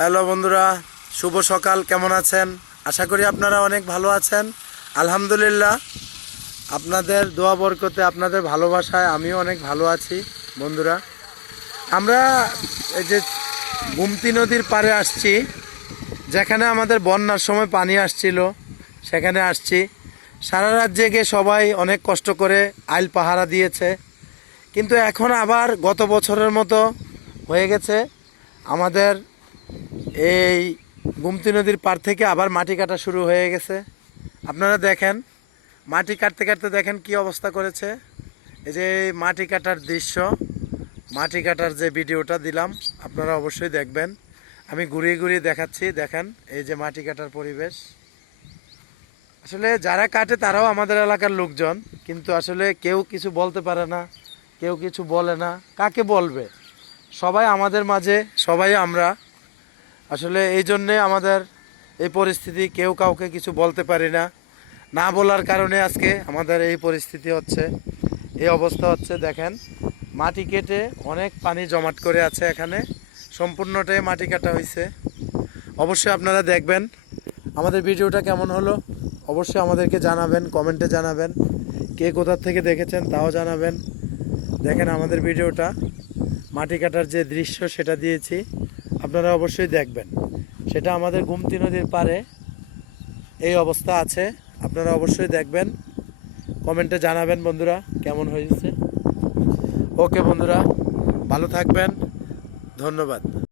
Hello বন্ধুরা, শুভ সকাল। কেমন আছেন? আশা করি আপনারা অনেক ভালো আছেন। আলহামদুলিল্লাহ, আপনাদের দোয়া বরকতে, আপনাদের ভালোবাসায় আমিও অনেক ভালো আছি। বন্ধুরা, আমরা এই যে গুমতি নদীর পাড়ে আসছি, যেখানে আমাদের বন্যার সময় পানি আসছিল, সেখানে আসছি। সারা রাত জেগে সবাই অনেক কষ্ট করে আইল পাহারা দিয়েছে, কিন্তু এখন আবার গত বছরের মতো হয়ে গেছে। আমাদের এই গুমতি নদীর পাড় থেকে আবার মাটি কাটা শুরু হয়ে গেছে। আপনারা দেখেন, মাটি কাটতে কাটতে দেখেন কি অবস্থা করেছে। এই যে মাটি কাটার দৃশ্য, মাটি কাটার যে ভিডিওটা দিলাম, আপনারা অবশ্যই দেখবেন। আমি ঘুরিয়ে ঘুরিয়ে দেখাচ্ছি, দেখেন এই যে মাটি কাটার পরিবেশ। আসলে যারা কাটে তারাও আমাদের এলাকার লোকজন, কিন্তু আসলে কেউ কিছু বলতে পারে না, কেউ কিছু বলে না। কাকে বলবে? সবাই আমাদের মাঝে, সবাই আমরা। আসলে এই জন্যে আমাদের এই পরিস্থিতি, কেউ কাউকে কিছু বলতে পারি না। না বলার কারণে আজকে আমাদের এই পরিস্থিতি হচ্ছে, এই অবস্থা হচ্ছে। দেখেন, মাটি কেটে অনেক পানি জমাট করে আছে এখানে, সম্পূর্ণটাই মাটি কাটা হয়েছে। অবশ্যই আপনারা দেখবেন। আমাদের ভিডিওটা কেমন হলো অবশ্যই আমাদেরকে জানাবেন, কমেন্টে জানাবেন। কে কোথা থেকে দেখেছেন তাও জানাবেন। দেখেন আমাদের ভিডিওটা, মাটি কাটার যে দৃশ্য সেটা দিয়েছি, আপনারা অবশ্যই দেখবেন। সেটা আমাদের গুমতি নদীর পাড়ে এই অবস্থা আছে, আপনারা অবশ্যই দেখবেন। কমেন্টে জানাবেন বন্ধুরা কেমন হয়েছে। ওকে বন্ধুরা, ভালো থাকবেন। ধন্যবাদ।